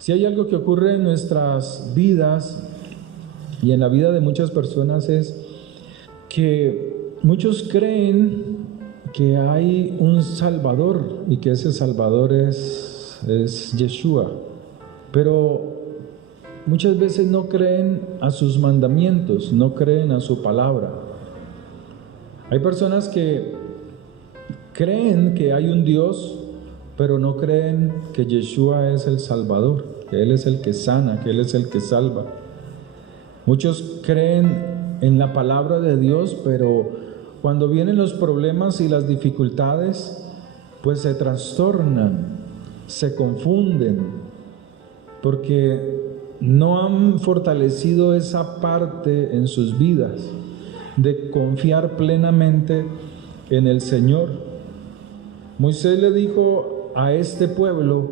Si hay algo que ocurre en nuestras vidas y en la vida de muchas personas es que muchos creen que hay un Salvador y que ese Salvador es Yeshua, pero muchas veces no creen a sus mandamientos, no creen a su palabra. Hay personas que creen que hay un Dios, pero no creen que Yeshua es el Salvador, que Él es el que sana, que Él es el que salva. Muchos creen en la palabra de Dios, pero cuando vienen los problemas y las dificultades, pues se trastornan, se confunden, porque no han fortalecido esa parte en sus vidas de confiar plenamente en el Señor. Moisés le dijo a este pueblo: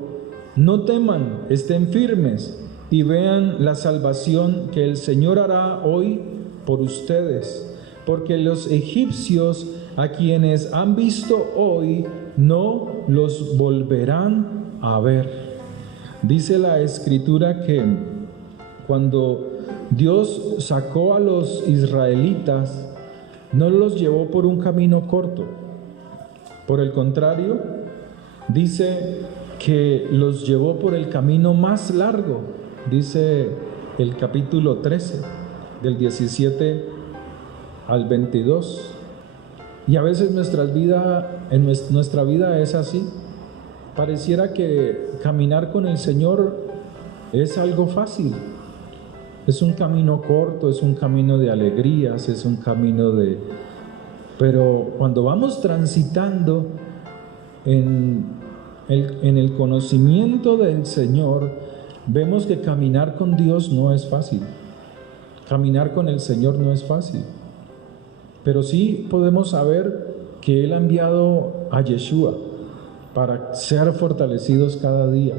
no teman, estén firmes y vean la salvación que el Señor hará hoy por ustedes, porque los egipcios a quienes han visto hoy no los volverán a ver. Dice la Escritura que cuando Dios sacó a los israelitas, no los llevó por un camino corto. Por el contrario, dice que los llevó por el camino más largo. Dice el capítulo 13, del 17 al 22. Y a veces nuestra vida es así. Pareciera que caminar con el Señor es algo fácil. Es un camino corto, es un camino de alegrías, es un camino de... Pero cuando vamos transitando en el conocimiento del Señor, vemos que caminar con Dios no es fácil. Caminar con el Señor no es fácil. Pero sí podemos saber que Él ha enviado a Yeshua para ser fortalecidos cada día,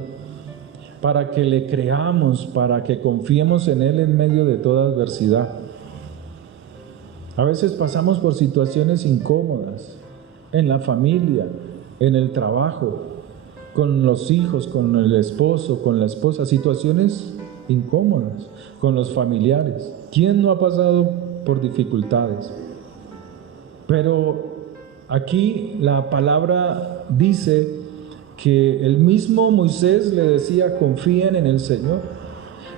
para que le creamos, para que confiemos en Él en medio de toda adversidad. A veces pasamos por situaciones incómodas, en la familia, en el trabajo, con los hijos, con el esposo, con la esposa, situaciones incómodas, con los familiares. ¿Quién no ha pasado por dificultades? Pero aquí la palabra dice que el mismo Moisés le decía: confíen en el Señor.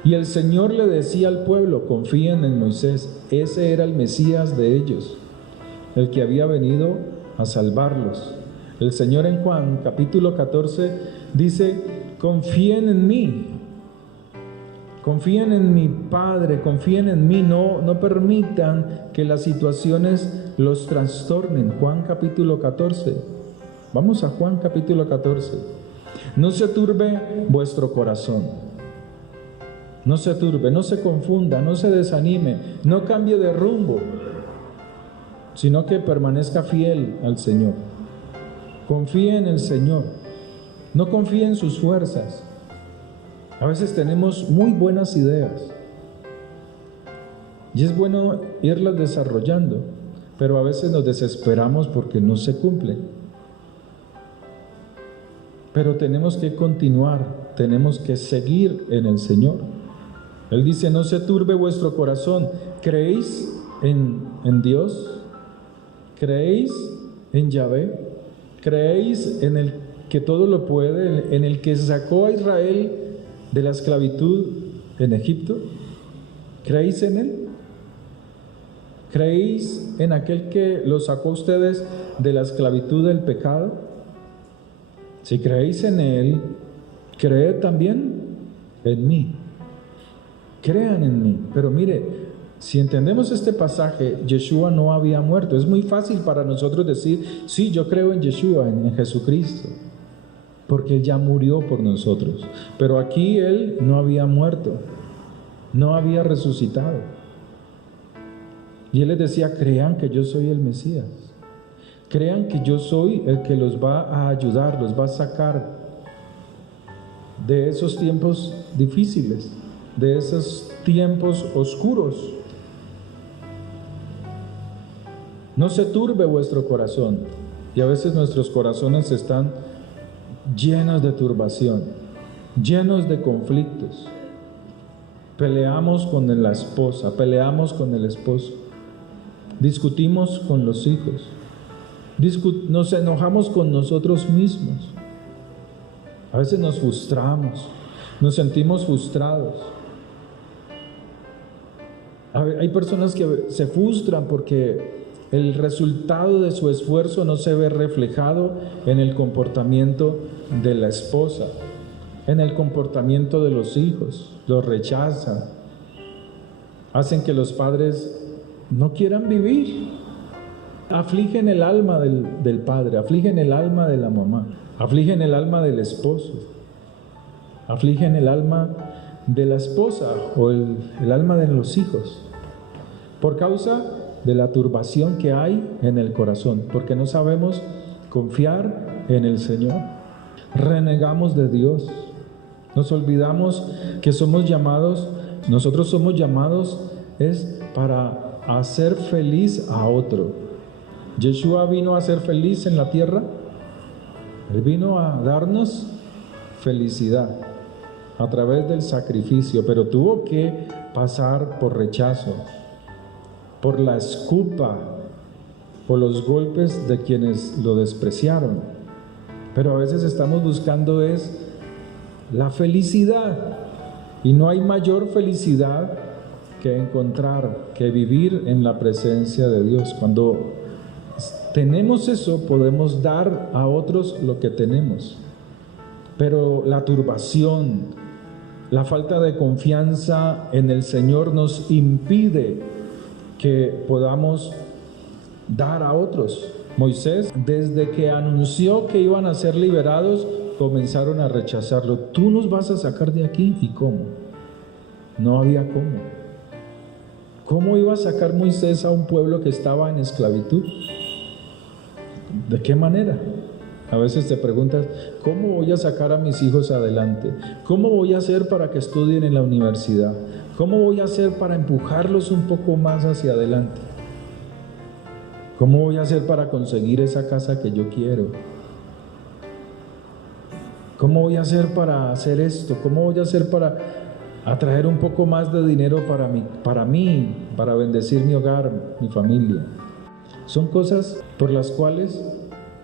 Y el Señor le decía al pueblo: confíen en Moisés. Ese era el Mesías de ellos, el que había venido a salvarlos. El Señor en Juan capítulo 14 dice: confíen en mí, confíen en mi Padre, confíen en mí, no permitan que las situaciones los trastornen. Juan capítulo 14. Vamos a Juan capítulo 14. No se turbe vuestro corazón. No se turbe, no se confunda, no se desanime, no cambie de rumbo, sino que permanezca fiel al Señor. Confíe en el Señor, no confíe en sus fuerzas. A veces tenemos muy buenas ideas y es bueno irlas desarrollando, pero a veces nos desesperamos porque no se cumplen. Pero tenemos que continuar, tenemos que seguir en el Señor. Él dice: no se turbe vuestro corazón. ¿Creéis en Dios? ¿Creéis en Yahvé? ¿Creéis en el que todo lo puede, en el que sacó a Israel de la esclavitud en Egipto? ¿Creéis en Él? ¿Creéis en aquel que los sacó a ustedes de la esclavitud del pecado? Si creéis en Él, creed también en mí. Crean en mí. Pero mire, si entendemos este pasaje, Yeshua no había muerto. Es muy fácil para nosotros decir: sí, yo creo en Yeshua, en Jesucristo, porque Él ya murió por nosotros. Pero aquí Él no había muerto, no había resucitado. Y Él les decía: crean que yo soy el Mesías. Crean que yo soy el que los va a ayudar, los va a sacar de esos tiempos difíciles, de esos tiempos oscuros. No se turbe vuestro corazón. Y a veces nuestros corazones están llenos de turbación. llenos de conflictos. Peleamos con la esposa, peleamos con el esposo, discutimos con los hijos, nos enojamos con nosotros mismos. A veces nos frustramos, nos sentimos frustrados. Hay personas que se frustran porque el resultado de su esfuerzo no se ve reflejado en el comportamiento de la esposa, en el comportamiento de los hijos. Los rechazan, hacen que los padres no quieran vivir. Afligen el alma del padre, afligen el alma de la mamá, afligen el alma del esposo, afligen el alma de la esposa o el alma de los hijos, por causa de la turbación que hay en el corazón, porque no sabemos confiar en el Señor. Renegamos de Dios, nos olvidamos que nosotros somos llamados es para hacer feliz a otro. Yeshua vino a ser feliz en la tierra. Él vino a darnos felicidad a través del sacrificio, pero tuvo que pasar por rechazo, por la escupa, por los golpes de quienes lo despreciaron. Pero a veces estamos buscando es la felicidad, y no hay mayor felicidad que encontrar, que vivir en la presencia de Dios. Cuando tenemos eso, podemos dar a otros lo que tenemos. Pero la turbación, la falta de confianza en el Señor nos impide que podamos dar a otros. Moisés, desde que anunció que iban a ser liberados, comenzaron a rechazarlo. Tú nos vas a sacar de aquí. ¿Y cómo? No había cómo. ¿Cómo iba a sacar Moisés a un pueblo que estaba en esclavitud? ¿De qué manera? A veces te preguntas, ¿cómo voy a sacar a mis hijos adelante? ¿Cómo voy a hacer para que estudien en la universidad? ¿Cómo voy a hacer para empujarlos un poco más hacia adelante? ¿Cómo voy a hacer para conseguir esa casa que yo quiero? ¿Cómo voy a hacer para hacer esto? ¿Cómo voy a hacer para atraer un poco más de dinero para mí, para bendecir mi hogar, mi familia? Son cosas por las cuales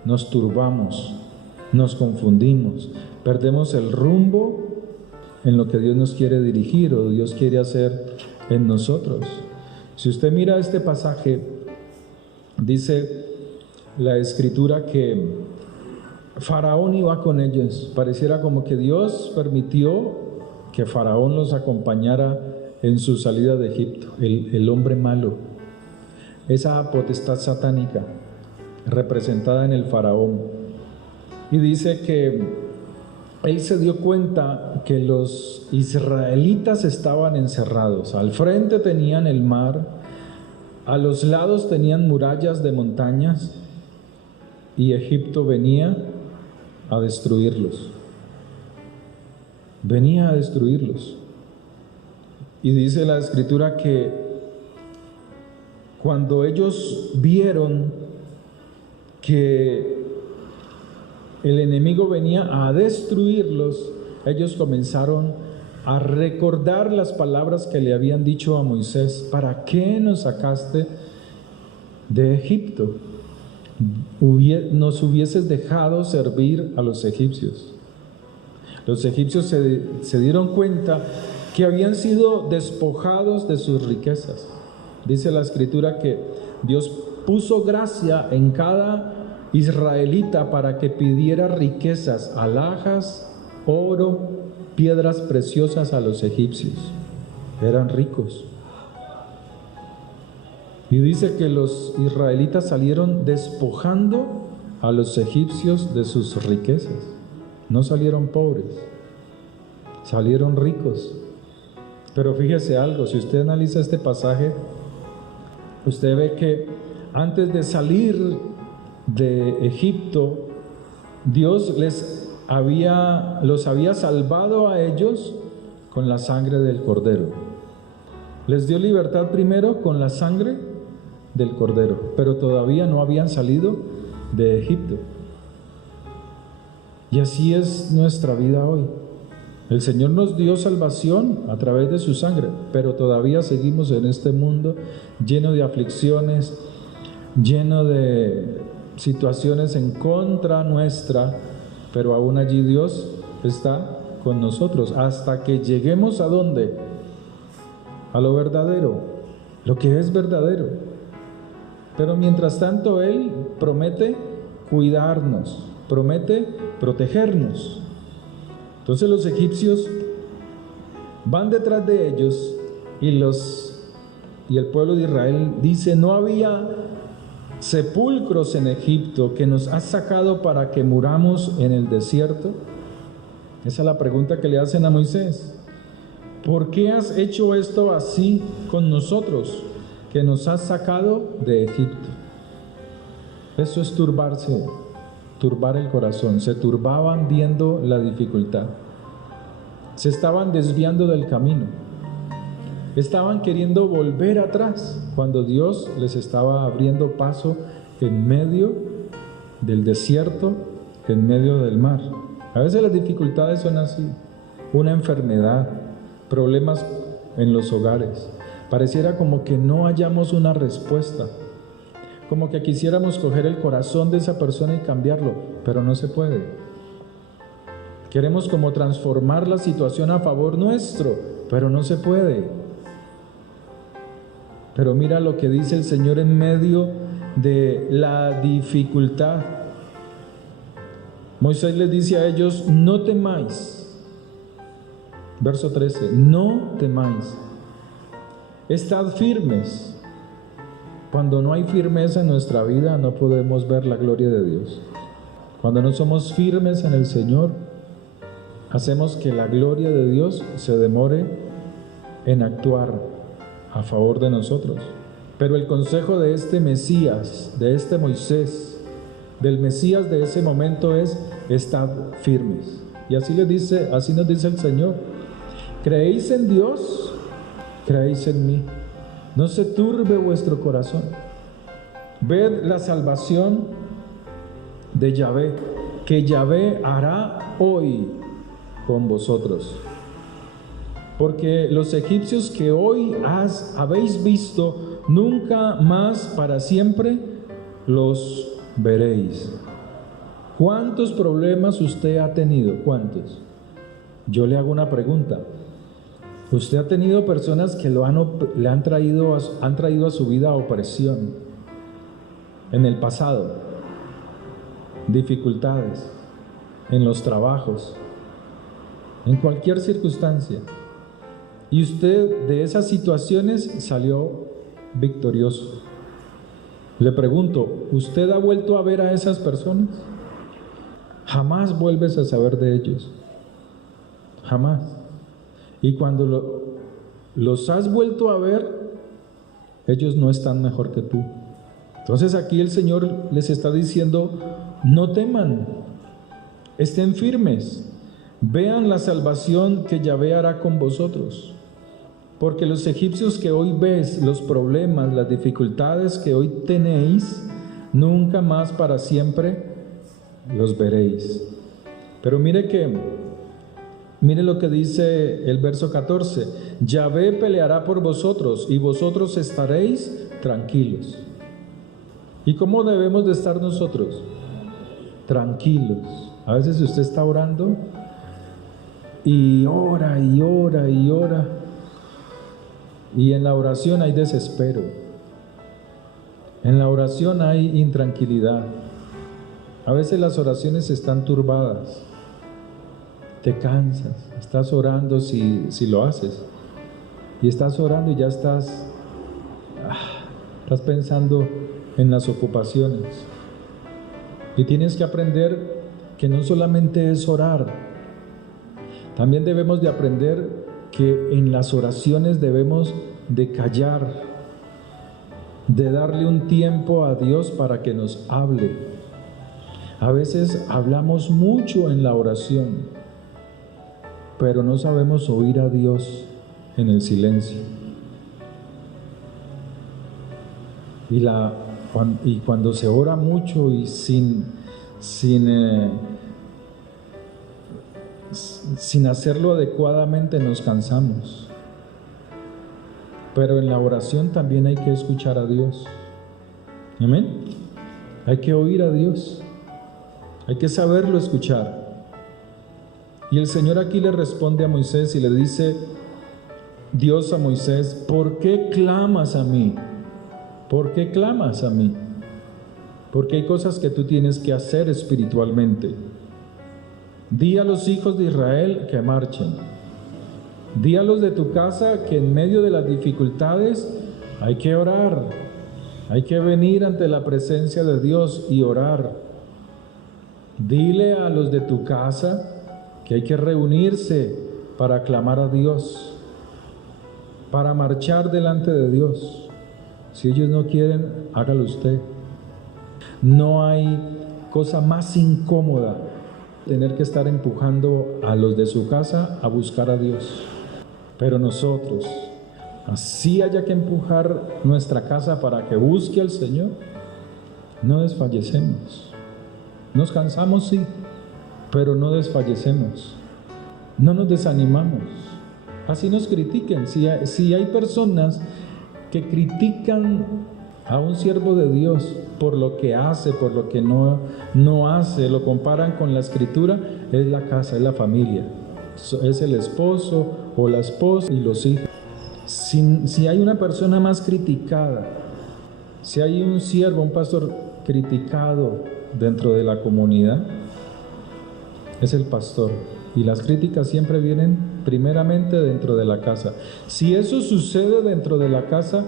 nos turbamos, nos confundimos, perdemos el rumbo en lo que Dios nos quiere dirigir o Dios quiere hacer en nosotros. Si usted mira este pasaje, dice la Escritura que Faraón iba con ellos. Pareciera como que Dios permitió que Faraón los acompañara en su salida de Egipto, el hombre malo, esa potestad satánica representada en el Faraón. Y dice que él se dio cuenta que los israelitas estaban encerrados. Al frente tenían el mar, a los lados tenían murallas de montañas, y Egipto venía a destruirlos. Venía a destruirlos. Y dice la Escritura que cuando ellos vieron que el enemigo venía a destruirlos, ellos comenzaron a recordar las palabras que le habían dicho a Moisés: ¿para qué nos sacaste de Egipto? Nos hubieses dejado servir a los egipcios. Los egipcios se dieron cuenta que habían sido despojados de sus riquezas. Dice la Escritura que Dios puso gracia en cada israelita para que pidiera riquezas, alhajas, oro, piedras preciosas a los egipcios. Eran ricos. Y dice que los israelitas salieron despojando a los egipcios de sus riquezas. No salieron pobres, salieron ricos. Pero fíjese algo, si usted analiza este pasaje, usted ve que antes de salir de Egipto, Dios los había salvado a ellos con la sangre del Cordero. Les dio libertad primero con la sangre del Cordero, pero todavía no habían salido de Egipto. Y así es nuestra vida hoy. El Señor nos dio salvación a través de su sangre, pero todavía seguimos en este mundo lleno de aflicciones, lleno de situaciones en contra nuestra, pero aún allí Dios está con nosotros hasta que lleguemos ¿a dónde? A lo verdadero, lo que es verdadero. Pero mientras tanto Él promete cuidarnos, promete protegernos. Entonces los egipcios van detrás de ellos y el pueblo de Israel dice: no había sepulcros en Egipto que nos has sacado para que muramos en el desierto. Esa es la pregunta que le hacen a Moisés. ¿Por qué has hecho esto así con nosotros, que nos has sacado de Egipto? Eso es turbarse, turbar el corazón. Se turbaban viendo la dificultad. Se estaban desviando del camino. Estaban queriendo volver atrás cuando Dios les estaba abriendo paso en medio del desierto, en medio del mar. A veces las dificultades son así: una enfermedad, problemas en los hogares. Pareciera como que no hallamos una respuesta, como que quisiéramos coger el corazón de esa persona y cambiarlo, pero no se puede. Queremos como transformar la situación a favor nuestro, pero no se puede. Pero mira lo que dice el Señor en medio de la dificultad. Moisés les dice a ellos: no temáis. Verso 13: no temáis. Estad firmes. Cuando no hay firmeza en nuestra vida, no podemos ver la gloria de Dios. Cuando no somos firmes en el Señor, hacemos que la gloria de Dios se demore en actuar a favor de nosotros. Pero el consejo de este Mesías, de este Moisés, del Mesías de ese momento es: estad firmes. Y así nos dice el Señor: ¿creéis en Dios? Creéis en mí. No se turbe vuestro corazón. Ved la salvación de Yahvé, que Yahvé hará hoy con vosotros. Porque los egipcios que hoy habéis visto, nunca más para siempre los veréis. ¿Cuántos problemas usted ha tenido? ¿Cuántos? Yo le hago una pregunta. ¿Usted ha tenido personas que han traído a su vida opresión en el pasado? Dificultades en los trabajos, en cualquier circunstancia. Y usted de esas situaciones salió victorioso. Le pregunto, ¿usted ha vuelto a ver a esas personas? Jamás vuelves a saber de ellos. Jamás. Y cuando los has vuelto a ver, ellos no están mejor que tú. Entonces aquí el Señor les está diciendo: no teman, estén firmes, vean la salvación que Yahvé hará con vosotros. Porque los egipcios que hoy ves, los problemas, las dificultades que hoy tenéis, nunca más para siempre los veréis. Pero mire lo que dice el verso 14: Yahvé peleará por vosotros y vosotros estaréis tranquilos. ¿Y cómo debemos de estar nosotros? Tranquilos. A veces usted está orando y ora y ora y ora, y en la oración hay desespero, en la oración hay intranquilidad. A veces las oraciones están turbadas. Te cansas, estás orando si lo haces, y estás orando y ya estás pensando en las ocupaciones. Y tienes que aprender que no solamente es orar, también debemos de aprender que en las oraciones debemos de callar, de darle un tiempo a Dios para que nos hable. A veces hablamos mucho en la oración, pero no sabemos oír a Dios en el silencio. Y cuando se ora mucho y sin sin hacerlo adecuadamente nos cansamos. Pero en la oración también hay que escuchar a Dios. Amén. Hay que oír a Dios. Hay que saberlo escuchar. Y el Señor aquí le responde a Moisés y le dice Dios a Moisés: ¿por qué clamas a mí? ¿Por qué clamas a mí? Porque hay cosas que tú tienes que hacer espiritualmente. Di a los hijos de Israel que marchen. Di a los de tu casa que en medio de las dificultades hay que orar. Hay que venir ante la presencia de Dios y orar. Dile a los de tu casa que hay que reunirse para clamar a Dios, para marchar delante de Dios. Si ellos no quieren, hágalo usted. No hay cosa más incómoda tener que estar empujando a los de su casa a buscar a Dios. Pero nosotros, así haya que empujar nuestra casa para que busque al Señor, no desfallecemos. Nos cansamos, sí, pero no desfallecemos. No nos desanimamos. Así nos critiquen. Si hay personas que critican a un siervo de Dios por lo que hace, por lo que no hace, lo comparan con la Escritura, es la casa, es la familia, es el esposo o la esposa y los hijos. Si hay una persona más criticada, si hay un siervo, un pastor criticado dentro de la comunidad, es el pastor. Y las críticas siempre vienen primeramente dentro de la casa. Si eso sucede dentro de la casa,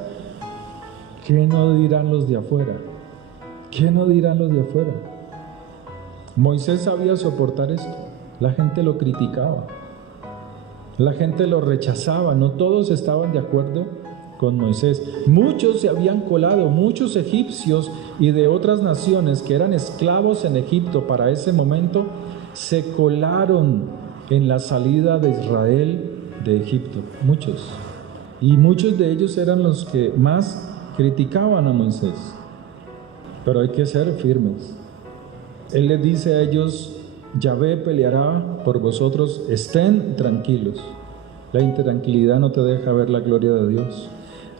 ¿qué no dirán los de afuera? ¿Qué no dirán los de afuera? Moisés sabía soportar esto. La gente lo criticaba. La gente lo rechazaba. No todos estaban de acuerdo con Moisés. Muchos se habían colado, muchos egipcios y de otras naciones que eran esclavos en Egipto para ese momento, se colaron en la salida de Israel de Egipto. Muchos. Y muchos de ellos eran los que más criticaban a Moisés. Pero hay que ser firmes. Él les dice a ellos: Yahvé peleará por vosotros, estén tranquilos. La intranquilidad no te deja ver la gloria de Dios.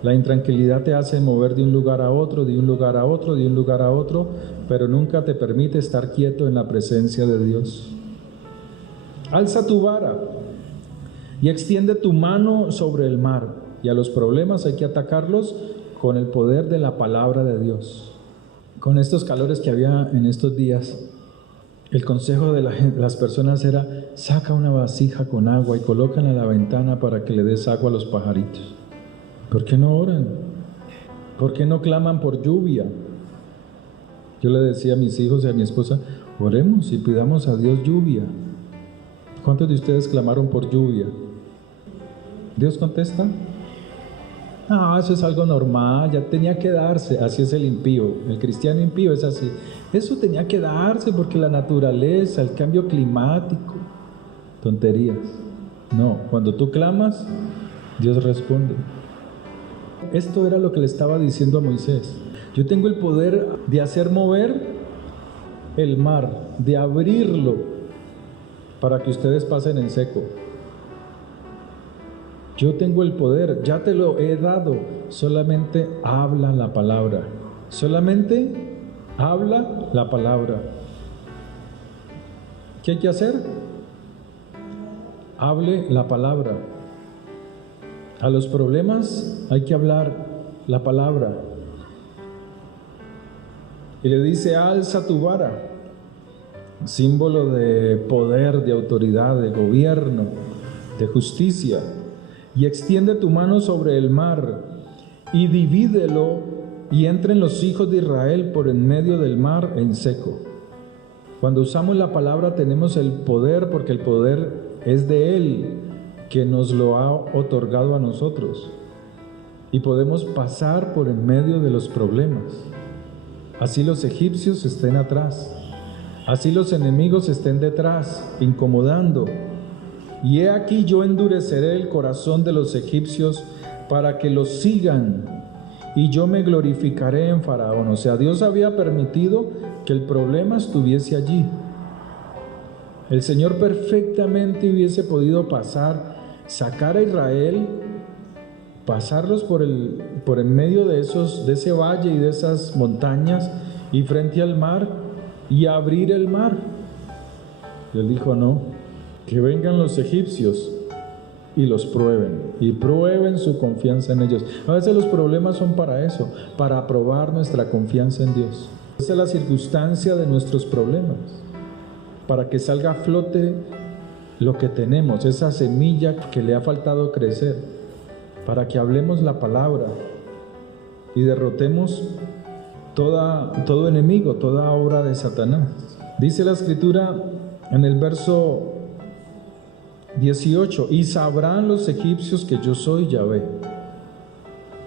La intranquilidad te hace mover de un lugar a otro, de un lugar a otro, de un lugar a otro, pero nunca te permite estar quieto en la presencia de Dios. Alza tu vara y extiende tu mano sobre el mar. Y a los problemas hay que atacarlos con el poder de la palabra de Dios. Con estos calores que había en estos días, el consejo de las personas era: saca una vasija con agua y colócala en la ventana para que le des agua a los pajaritos. ¿Por qué no oran? ¿Por qué no claman por lluvia? Yo le decía a mis hijos y a mi esposa: oremos y pidamos a Dios lluvia. ¿Cuántos de ustedes clamaron por lluvia? ¿Dios contesta? Eso es algo normal, ya tenía que darse. Así es el impío, el cristiano impío es así. Eso tenía que darse porque la naturaleza, el cambio climático, tonterías. No, cuando tú clamas, Dios responde. Esto era lo que le estaba diciendo a Moisés: yo tengo el poder de hacer mover el mar, de abrirlo para que ustedes pasen en seco. Yo tengo el poder, ya te lo he dado. Solamente habla la palabra. Solamente habla la palabra. ¿Qué hay que hacer? Hable la palabra. A los problemas hay que hablar la palabra. Y le dice: alza tu vara, símbolo de poder, de autoridad, de gobierno, de justicia. Y extiende tu mano sobre el mar y divídelo, y entren los hijos de Israel por en medio del mar en seco. Cuando usamos la palabra tenemos el poder, porque el poder es de Él, que nos lo ha otorgado a nosotros. Y podemos pasar por en medio de los problemas. Así los egipcios estén atrás, así los enemigos estén detrás, incomodando. Y he aquí yo endureceré el corazón de los egipcios para que los sigan, y yo me glorificaré en Faraón. O sea, Dios había permitido que el problema estuviese allí. El Señor perfectamente hubiese podido sacar a Israel, pasarlos por en medio de ese valle y de esas montañas y frente al mar y abrir el mar. Él dijo: no, que vengan los egipcios y los prueben, y prueben su confianza en ellos. A veces los problemas son para eso, para probar nuestra confianza en Dios. Esa es la circunstancia de nuestros problemas, para que salga a flote lo que tenemos, esa semilla que le ha faltado crecer, para que hablemos la palabra y derrotemos todo enemigo, toda obra de Satanás. Dice la Escritura en el verso 18: y sabrán los egipcios que yo soy Yahvé.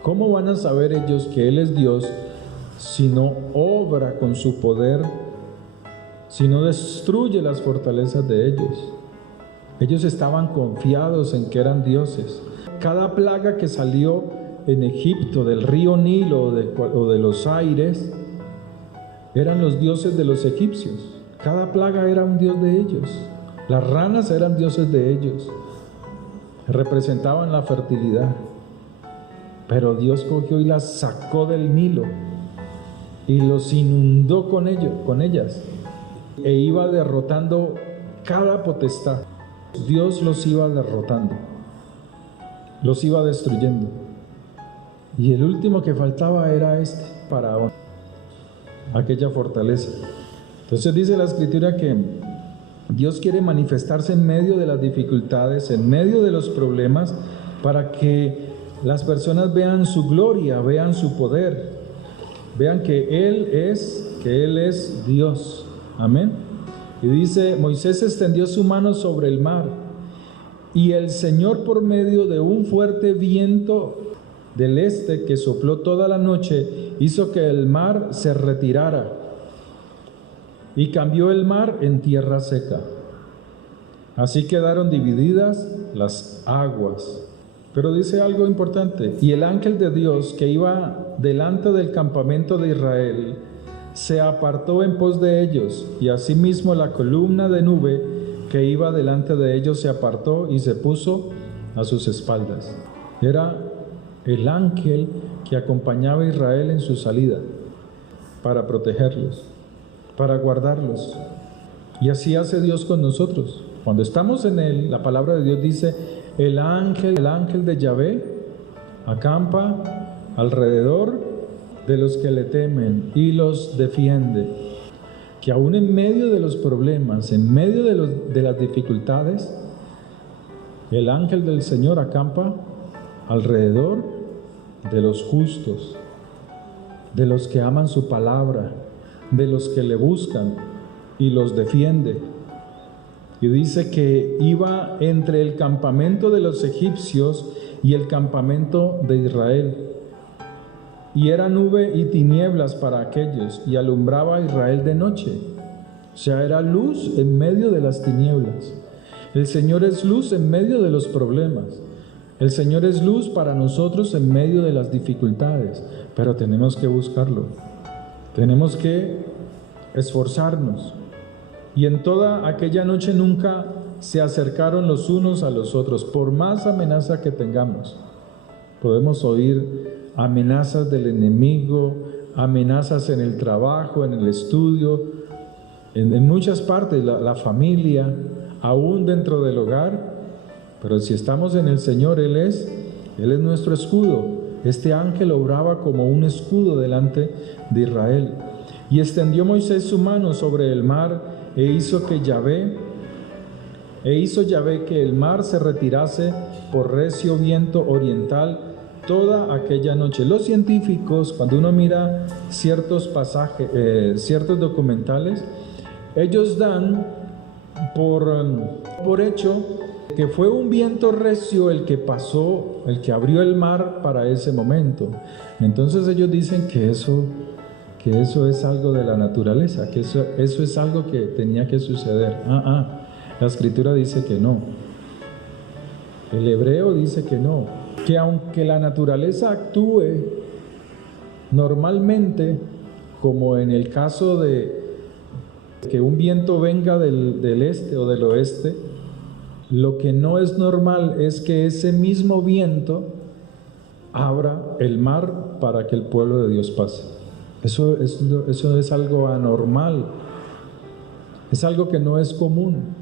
¿Cómo van a saber ellos que Él es Dios si no obra con su poder, si no destruye las fortalezas de ellos? Ellos estaban confiados en que eran dioses. Cada plaga que salió en Egipto del río Nilo o de los aires eran los dioses de los egipcios. Cada plaga era un dios de ellos. Las ranas eran dioses de ellos, representaban la fertilidad. Pero Dios cogió y las sacó del Nilo y los inundó con ellas, e iba derrotando cada potestad. Dios los iba derrotando, los iba destruyendo. Y el último que faltaba era Faraón, aquella fortaleza. Entonces dice la Escritura que Dios quiere manifestarse en medio de las dificultades, en medio de los problemas, para que las personas vean su gloria, vean su poder, vean que Él es Dios. Amén. Y dice: Moisés extendió su mano sobre el mar, y el Señor, por medio de un fuerte viento del este que sopló toda la noche, hizo que el mar se retirara y cambió el mar en tierra seca. Así quedaron divididas las aguas. Pero dice algo importante: y el ángel de Dios que iba delante del campamento de Israel se apartó en pos de ellos, y asimismo la columna de nube que iba delante de ellos se apartó y se puso a sus espaldas. Era el ángel que acompañaba a Israel en su salida para protegerlos, para guardarlos. Y así hace Dios con nosotros. Cuando estamos en Él, la palabra de Dios dice: el ángel de Yahvé acampa alrededor de los que le temen y los defiende. Que aún en medio de los problemas, en medio de las dificultades, el ángel del Señor acampa alrededor de los justos, de los que aman su palabra, de los que le buscan, y los defiende. Y dice que iba entre el campamento de los egipcios y el campamento de Israel, y era nube y tinieblas para aquellos, y alumbraba a Israel de noche. O sea, era luz en medio de las tinieblas. El Señor es luz en medio de los problemas. El Señor es luz para nosotros en medio de las dificultades, pero tenemos que buscarlo. Tenemos que esforzarnos. Y en toda aquella noche nunca se acercaron los unos a los otros, por más amenaza que tengamos. Podemos oír amenazas del enemigo, amenazas en el trabajo, en el estudio, en muchas partes, la familia, aún dentro del hogar. Pero si estamos en el Señor, Él es nuestro escudo. Este ángel obraba como un escudo delante de Israel. Y extendió Moisés su mano sobre el mar, e hizo Yahvé que el mar se retirase por recio viento oriental toda aquella noche. Los científicos, cuando uno mira ciertos pasajes, ciertos documentales, ellos dan por hecho que fue un viento recio el que pasó, el que abrió el mar para ese momento. Entonces ellos dicen que eso es algo de la naturaleza, que eso es algo que tenía que suceder. La Escritura dice que no. El hebreo dice que no, que aunque la naturaleza actúe normalmente, como en el caso de Que un viento venga del este o del oeste, lo que no es normal es que ese mismo viento abra el mar para que el pueblo de Dios pase. Eso es algo anormal, es algo que no es común,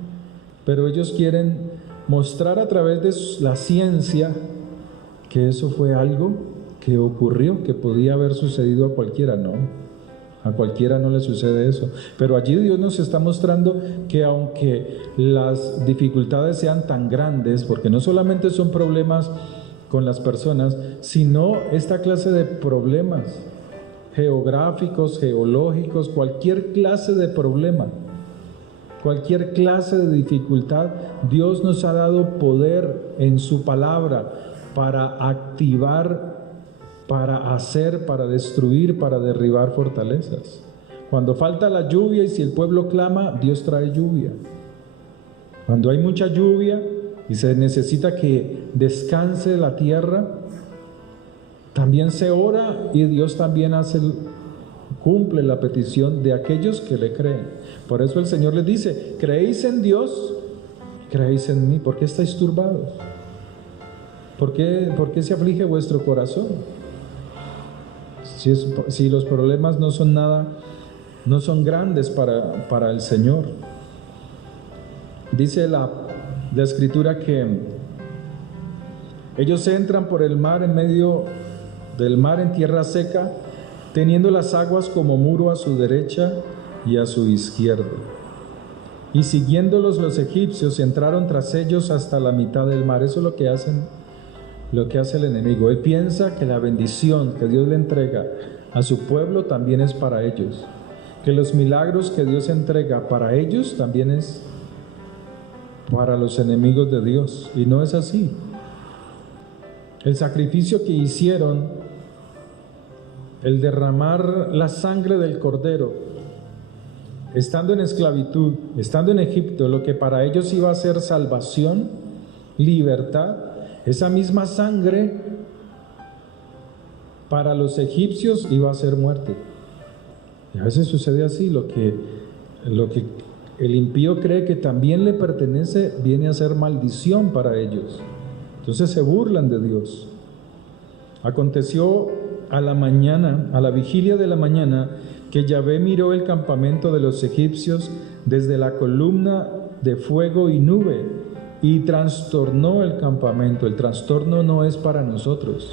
pero ellos quieren mostrar a través de la ciencia que eso fue algo que ocurrió, que podía haber sucedido a cualquiera. No, a cualquiera no le sucede eso. Pero allí Dios nos está mostrando que aunque las dificultades sean tan grandes, porque no solamente son problemas con las personas, sino esta clase de problemas geográficos, geológicos, cualquier clase de problema, cualquier clase de dificultad, Dios nos ha dado poder en su palabra para activar, para hacer, para destruir, para derribar fortalezas. Cuando falta la lluvia y si el pueblo clama, Dios trae lluvia. Cuando hay mucha lluvia y se necesita que descanse la tierra, también se ora y Dios también cumple la petición de aquellos que le creen. Por eso el Señor les dice: ¿creéis en Dios? ¿Creéis en mí? ¿Por qué estáis turbados? ¿Por qué se aflige vuestro corazón? Si los problemas no son nada, no son grandes para el Señor. Dice la Escritura que ellos entran por el mar, en medio del mar, en tierra seca, teniendo las aguas como muro a su derecha y a su izquierda. Y siguiéndolos los egipcios, entraron tras ellos hasta la mitad del mar. Eso es lo que hace el enemigo. Él piensa que la bendición que Dios le entrega a su pueblo también es para ellos, que los milagros que Dios entrega para ellos también es para los enemigos de Dios. Y no es así. El sacrificio que hicieron, el derramar la sangre del cordero, estando en esclavitud, estando en Egipto, lo que para ellos iba a ser salvación, libertad, esa misma sangre para los egipcios iba a ser muerte. Y a veces sucede así, lo que el impío cree que también le pertenece, viene a ser maldición para ellos. Entonces se burlan de Dios. Aconteció a la mañana, a la vigilia de la mañana, que Yahvé miró el campamento de los egipcios desde la columna de fuego y nube y trastornó el campamento. El trastorno no es para nosotros.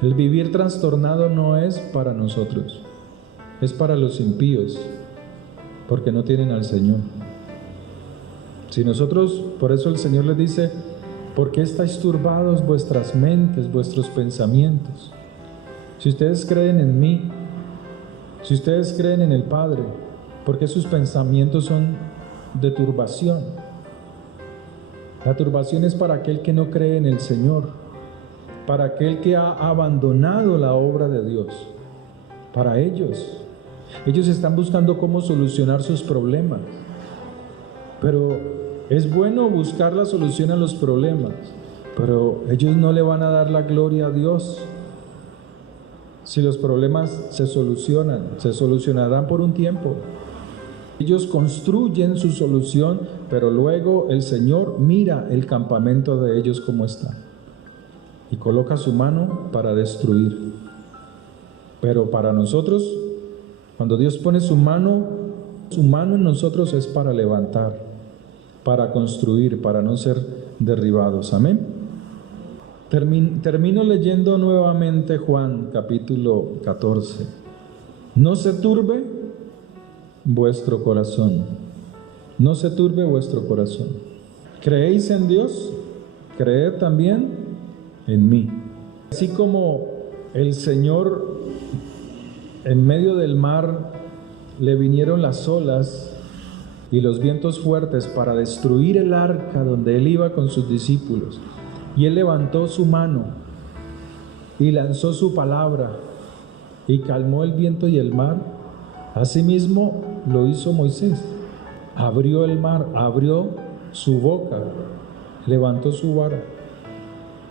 El vivir trastornado no es para nosotros, es para los impíos, porque no tienen al Señor. Si nosotros, por eso el Señor les dice: ¿por qué estáis turbados vuestras mentes, vuestros pensamientos? Si ustedes creen en mí, si ustedes creen en el Padre, ¿por qué sus pensamientos son de turbación? La turbación es para aquel que no cree en el Señor, para aquel que ha abandonado la obra de Dios. Para ellos están buscando cómo solucionar sus problemas, pero es bueno buscar la solución a los problemas, pero ellos no le van a dar la gloria a Dios. Si los problemas se solucionarán por un tiempo. Ellos construyen su solución, pero luego el Señor mira el campamento de ellos como está y coloca su mano para destruir. Pero para nosotros, cuando Dios pone su mano en nosotros es para levantar, para construir, para no ser derribados. Amén. Termino leyendo nuevamente Juan capítulo 14. No se turbe vuestro corazón. No se turbe vuestro corazón. ¿Creéis en Dios? Creed también en mí. Así como el Señor en medio del mar le vinieron las olas y los vientos fuertes para destruir el arca donde Él iba con sus discípulos, y Él levantó su mano y lanzó su palabra y calmó el viento y el mar, asimismo lo hizo Moisés. Abrió el mar, abrió su boca, levantó su vara.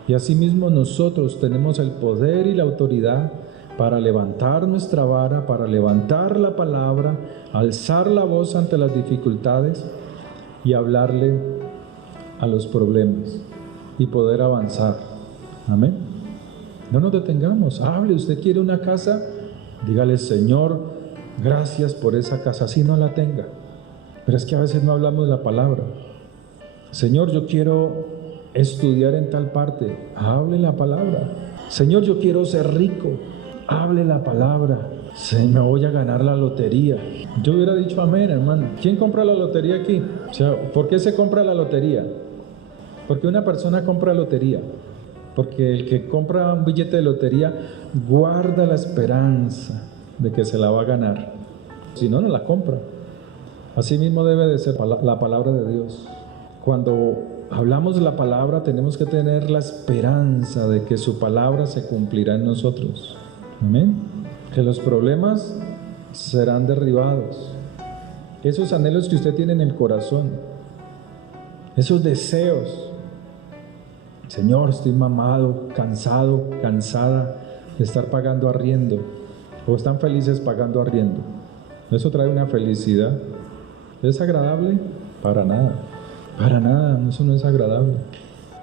Y asimismo nosotros tenemos el poder y la autoridad para levantar nuestra vara, para levantar la palabra, alzar la voz ante las dificultades y hablarle a los problemas y poder avanzar. Amén. No nos detengamos, hable. Usted quiere una casa, dígale: Señor, gracias por esa casa, así no la tenga. Pero es que a veces no hablamos la palabra. Señor, yo quiero estudiar en tal parte, hable la palabra. Señor, yo quiero ser rico, hable la palabra. Me voy a ganar la lotería. Yo hubiera dicho amén, hermano. ¿Quién compra la lotería aquí? O sea, ¿por qué se compra la lotería? Porque una persona compra lotería. Porque el que compra un billete de lotería guarda la esperanza de que se la va a ganar. Si no, no la compra. Así mismo debe de ser la palabra de Dios. Cuando hablamos la palabra, tenemos que tener la esperanza de que su palabra se cumplirá en nosotros. Amén. Que los problemas serán derribados. Esos anhelos que usted tiene en el corazón, esos deseos. Señor, estoy mamado, cansado, cansada de estar pagando arriendo. ¿O están felices pagando arriendo? ¿Eso trae una felicidad? ¿Es agradable? Para nada. Para nada, eso no es agradable.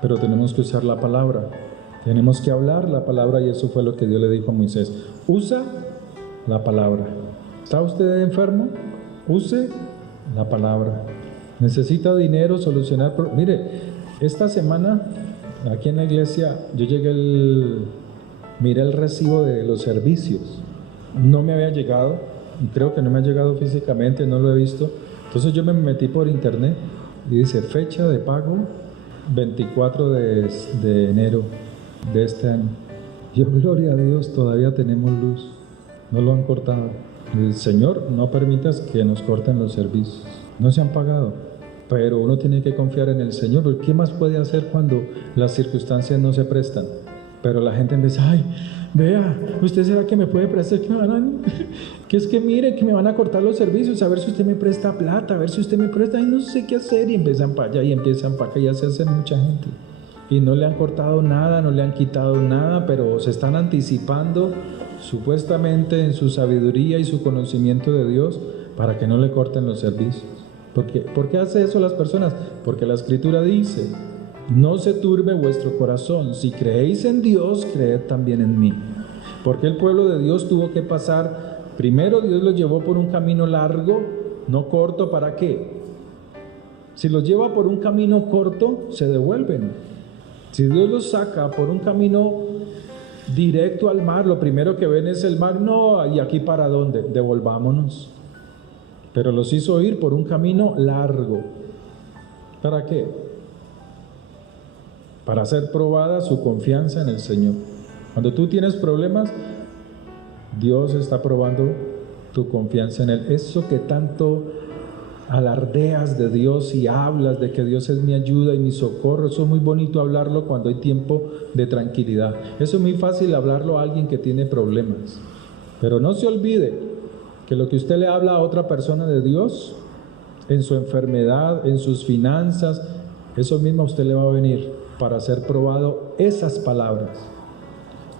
Pero tenemos que usar la palabra. Tenemos que hablar la palabra, y eso fue lo que Dios le dijo a Moisés. Usa la palabra. ¿Está usted enfermo? Use la palabra. ¿Necesita dinero, solucionar? Mire, esta semana aquí en la iglesia yo miré el recibo de los servicios. No me había llegado, creo que no me ha llegado físicamente, no lo he visto. Entonces yo me metí por internet y dice: fecha de pago 24 de enero de este año. Yo, gloria a Dios, todavía tenemos luz, no lo han cortado. El Señor, no permitas que nos corten los servicios, no se han pagado, pero uno tiene que confiar en el Señor, porque ¿qué más puede hacer cuando las circunstancias no se prestan? Pero la gente empieza: ay, vea, ¿usted será que me puede prestar? Que es que mire, que me van a cortar los servicios, a ver si usted me presta plata, a ver si usted me presta, ay, no sé qué hacer, y empiezan para allá y empiezan para acá, ya se hace mucha gente. Y no le han cortado nada, no le han quitado nada, pero se están anticipando supuestamente en su sabiduría y su conocimiento de Dios para que no le corten los servicios. ¿Por qué hace eso las personas? Porque la Escritura dice: no se turbe vuestro corazón, si creéis en Dios, creed también en mí. Porque el pueblo de Dios tuvo que pasar, primero Dios los llevó por un camino largo, no corto. ¿Para qué? Si los lleva por un camino corto, se devuelven. Si Dios los saca por un camino directo al mar, lo primero que ven es el mar. No, ¿y aquí para dónde? Devolvámonos. Pero los hizo ir por un camino largo. ¿Para qué? Para hacer probada su confianza en el Señor. Cuando tú tienes problemas, Dios está probando tu confianza en Él. Eso que tanto alardeas de Dios y hablas de que Dios es mi ayuda y mi socorro, eso es muy bonito hablarlo cuando hay tiempo de tranquilidad. Eso es muy fácil hablarlo a alguien que tiene problemas. Pero no se olvide que lo que usted le habla a otra persona de Dios, en su enfermedad, en sus finanzas, eso mismo a usted le va a venir para ser probado esas palabras.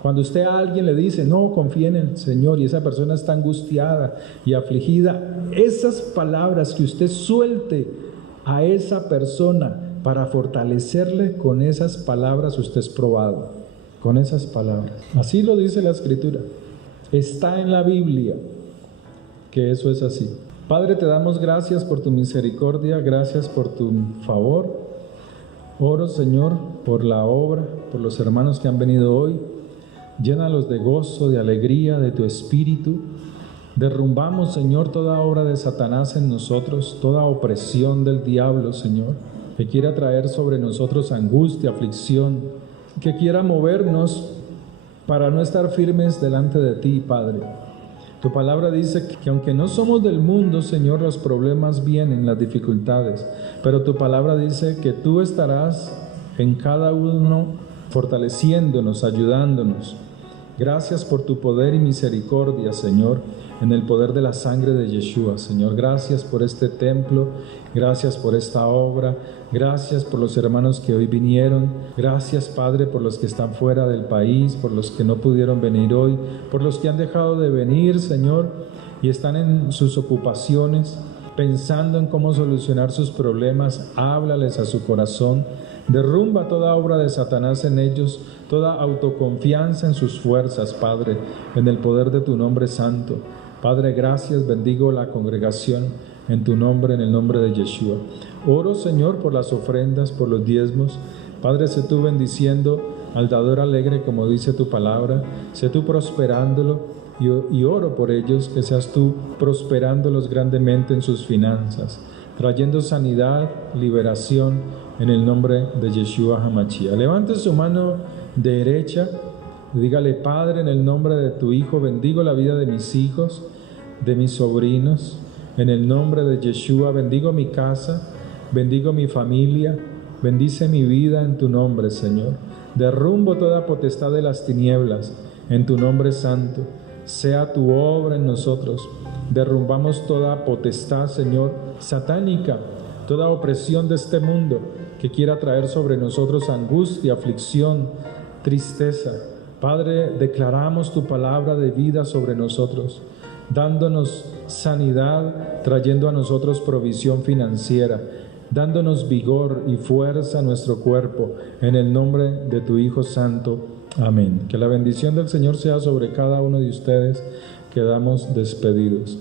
Cuando usted a alguien le dice: no, confíe en el Señor, y esa persona está angustiada y afligida, esas palabras que usted suelte a esa persona para fortalecerle, con esas palabras usted es probado, con esas palabras. Así lo dice la Escritura, está en la Biblia que eso es así. Padre, te damos gracias por tu misericordia, gracias por tu favor. Oro, Señor, por la obra, por los hermanos que han venido hoy. Llénalos de gozo, de alegría, de tu espíritu. Derrumbamos, Señor, toda obra de Satanás en nosotros, toda opresión del diablo, Señor, que quiera traer sobre nosotros angustia, aflicción, que quiera movernos para no estar firmes delante de ti, Padre. Tu palabra dice que aunque no somos del mundo, Señor, los problemas vienen, las dificultades, pero tu palabra dice que tú estarás en cada uno fortaleciéndonos, ayudándonos. Gracias por tu poder y misericordia, Señor. en el poder de la sangre de Yeshua. Señor, gracias por este templo, gracias por esta obra, gracias por los hermanos que hoy vinieron, gracias, Padre, por los que están fuera del país, por los que no pudieron venir hoy, por los que han dejado de venir, Señor, y están en sus ocupaciones, pensando en cómo solucionar sus problemas. Háblales a su corazón, derrumba toda obra de Satanás en ellos, toda autoconfianza en sus fuerzas, Padre, en el poder de tu nombre santo. Padre, gracias, bendigo la congregación en tu nombre, en el nombre de Yeshua. Oro, Señor, por las ofrendas, por los diezmos. Padre, sé tú bendiciendo al dador alegre, como dice tu palabra, sé tú prosperándolo, y oro por ellos, que seas tú prosperándolos grandemente en sus finanzas, trayendo sanidad, liberación, en el nombre de Yeshua HaMashiach. Levante su mano derecha, dígale: Padre, en el nombre de tu Hijo, bendigo la vida de mis hijos, de mis sobrinos, en el nombre de Yeshua, bendigo mi casa, bendigo mi familia, bendice mi vida en tu nombre, Señor. Derrumbo toda potestad de las tinieblas, en tu nombre santo. Sea tu obra en nosotros. Derrumbamos toda potestad, Señor, satánica, toda opresión de este mundo que quiera traer sobre nosotros angustia, aflicción, tristeza. Padre, declaramos tu palabra de vida sobre nosotros, dándonos sanidad, trayendo a nosotros provisión financiera, dándonos vigor y fuerza a nuestro cuerpo, en el nombre de tu Hijo Santo. Amén. Que la bendición del Señor sea sobre cada uno de ustedes. Quedamos despedidos.